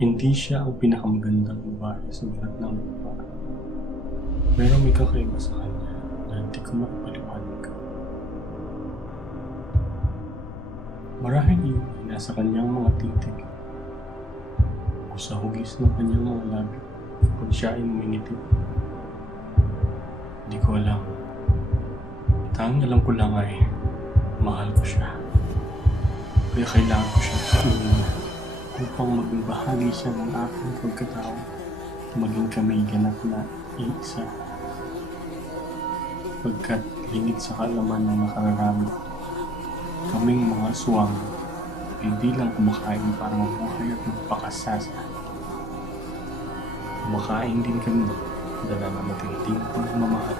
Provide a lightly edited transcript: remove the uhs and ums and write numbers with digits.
Hindi siya ang pinakamagandang babae sa lahat ng lupa. Pero may kakaiba sa kanya na hindi ko makapaliwanag. Marahil yun ay nasa kanyang mga titig o sa hugis ng kanyang mga labi kapag siya ay umingiti. Hindi ko alam. Tanging alam ko lang ay mahal ko siya. Kaya kailangan ko siya kainin upang maging bahagi siya ng aking pagkatao. Maging kami ganap na iisa. Pagkat lingid sa kaalaman ng nakararami, kaming mga aswang hindi lang kumakain para mabuhay at magpakasasa. Kumakain din kami dala ng matinding pagmamahal.